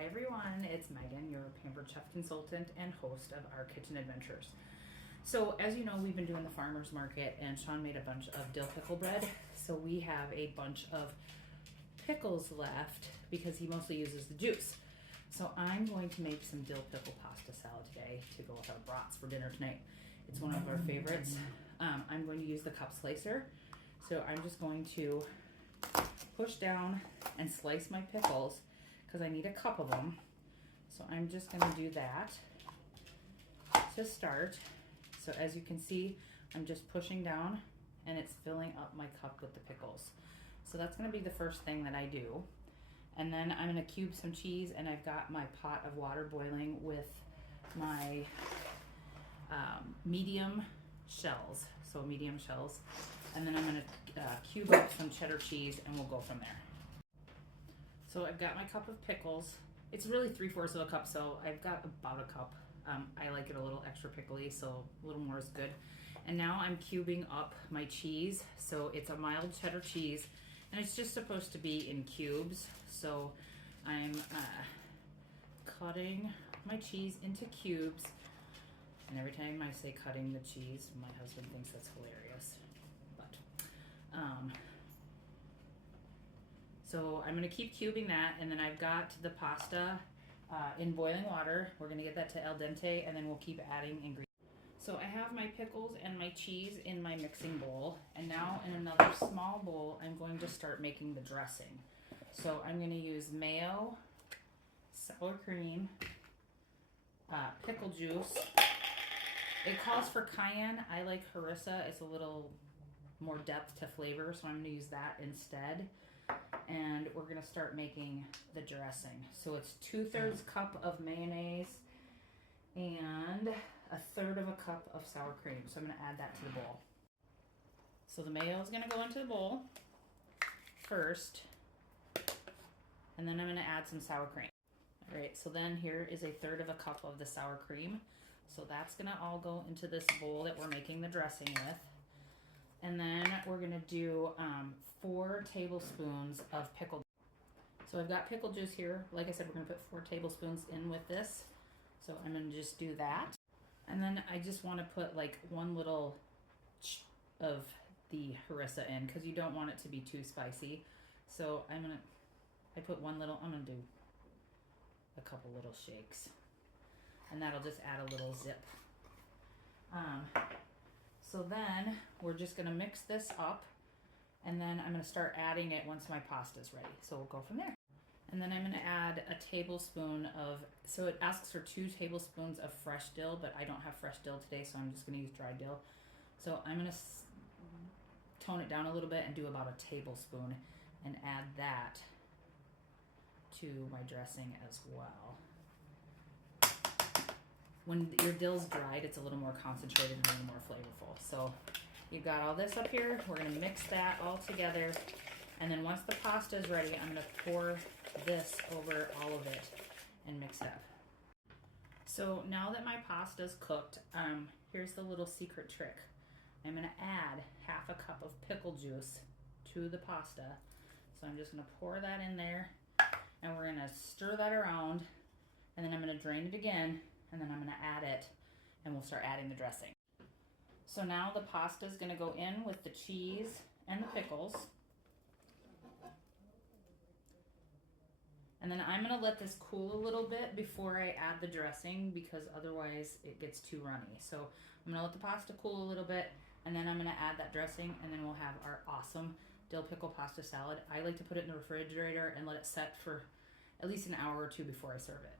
Hi everyone, it's Megan, your Pampered Chef consultant and host of Our Kitchen Adventures. So as you know, we've been doing the farmer's market and Sean made a bunch of dill pickle bread. So we have a bunch of pickles left because he mostly uses the juice. So I'm going to make some dill pickle pasta salad today to go with our brats for dinner tonight. It's one of our favorites. I'm going to use the cup slicer. So I'm just going to push down and slice my pickles because I need a cup of them. So I'm just going to do that to start. So as you can see, I'm just pushing down and it's filling up my cup with the pickles. So that's going to be the first thing that I do. And then I'm going to cube some cheese, and I've got my pot of water boiling with my medium shells. So medium shells. And then I'm going to cube up some cheddar cheese and we'll go from there. So I've got my cup of pickles. It's really 3/4 of a cup, so I've got about a cup. I like it a little extra pickly, so a little more is good. And now I'm cubing up my cheese. So it's a mild cheddar cheese, and it's just supposed to be in cubes. So I'm cutting my cheese into cubes. And every time I say cutting the cheese, my husband thinks that's hilarious. But, so I'm going to keep cubing that, and then I've got the pasta in boiling water. We're going to get that to al dente, and then we'll keep adding ingredients. So I have my pickles and my cheese in my mixing bowl, and now in another small bowl, I'm going to start making the dressing. So I'm going to use mayo, sour cream, pickle juice. It calls for cayenne. I like harissa. It's a little more depth to flavor, so I'm going to use that instead. And we're going to start making the dressing. So it's 2/3 cup of mayonnaise and 1/3 of a cup of sour cream. So I'm going to add that to the bowl. So the mayo is going to go into the bowl first, and then I'm going to add some sour cream. All right, so then here is 1/3 of a cup of the sour cream. So that's going to all go into this bowl that we're making the dressing with. And then we're going to do 4 tablespoons of pickle juice. So I've got pickle juice here. Like I said, we're going to put 4 tablespoons in with this. So I'm going to just do that. And then I just want to put like 1 little of the harissa in because you don't want it to be too spicy. So I'm going to do a couple little shakes. And that'll just add a little zip. So then we're just going to mix this up, and then I'm going to start adding it once my pasta's ready. So we'll go from there. And then I'm going to add a tablespoon of, so it asks for 2 tablespoons of fresh dill, but I don't have fresh dill today, so I'm just going to use dry dill. So I'm going to tone it down a little bit and do about a tablespoon and add that to my dressing as well. When your dill's dried, it's a little more concentrated and a little more flavorful. So you've got all this up here. We're going to mix that all together. And then once the pasta is ready, I'm going to pour this over all of it and mix it up. So now that my pasta is cooked, here's the little secret trick. I'm going to add 1/2 cup of pickle juice to the pasta. So I'm just going to pour that in there, and we're going to stir that around, and then I'm going to drain it again. And then I'm going to add it, and we'll start adding the dressing. So now the pasta is going to go in with the cheese and the pickles. And then I'm going to let this cool a little bit before I add the dressing because otherwise it gets too runny. So I'm going to let the pasta cool a little bit, and then I'm going to add that dressing, and then we'll have our awesome dill pickle pasta salad. I like to put it in the refrigerator and let it set for at least an hour or 2 before I serve it.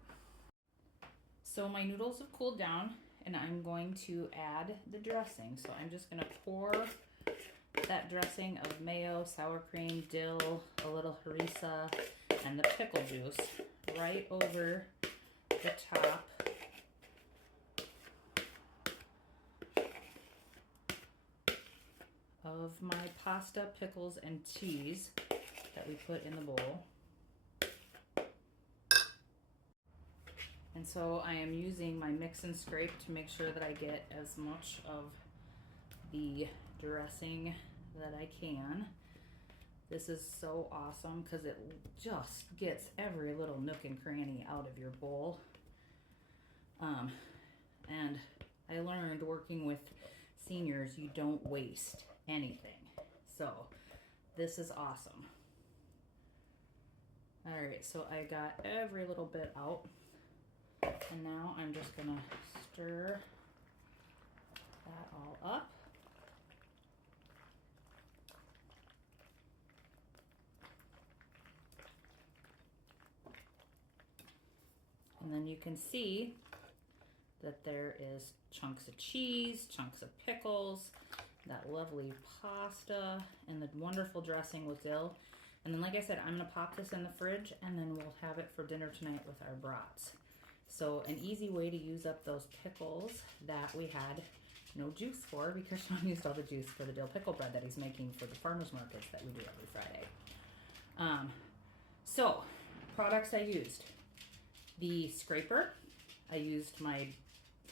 So my noodles have cooled down, and I'm going to add the dressing. So I'm just going to pour that dressing of mayo, sour cream, dill, a little harissa, and the pickle juice right over the top of my pasta, pickles, and cheese that we put in the bowl. And so I am using my mix and scrape to make sure that I get as much of the dressing that I can. This is so awesome because it just gets every little nook and cranny out of your bowl. And I learned working with seniors, you don't waste anything. So this is awesome. All right, so I got every little bit out. And now I'm just gonna stir that all up. And then you can see that there is chunks of cheese, chunks of pickles, that lovely pasta, and the wonderful dressing with dill. And then, like I said, I'm gonna pop this in the fridge and then we'll have it for dinner tonight with our brats. So an easy way to use up those pickles that we had no juice for, because Sean used all the juice for the dill pickle bread that he's making for the farmers markets that we do every Friday. So products I used. The scraper, I used my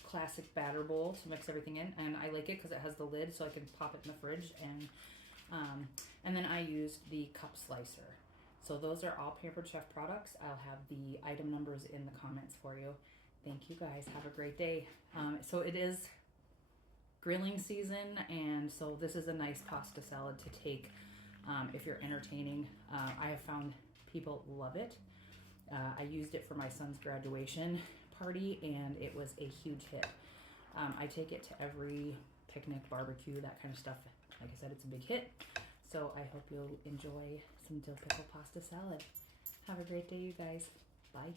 classic batter bowl to mix everything in, and I like it because it has the lid so I can pop it in the fridge. And then I used the cup slicer. So those are all Pampered Chef products. I'll have the item numbers in the comments for you. Thank you guys. Have a great day. So it is grilling season, and so this is a nice pasta salad to take if you're entertaining. I have found people love it. I used it for my son's graduation party, and it was a huge hit. I take it to every picnic, barbecue, that kind of stuff. Like I said, it's a big hit. So I hope you'll enjoy some dill pickle pasta salad. Have a great day, you guys. Bye.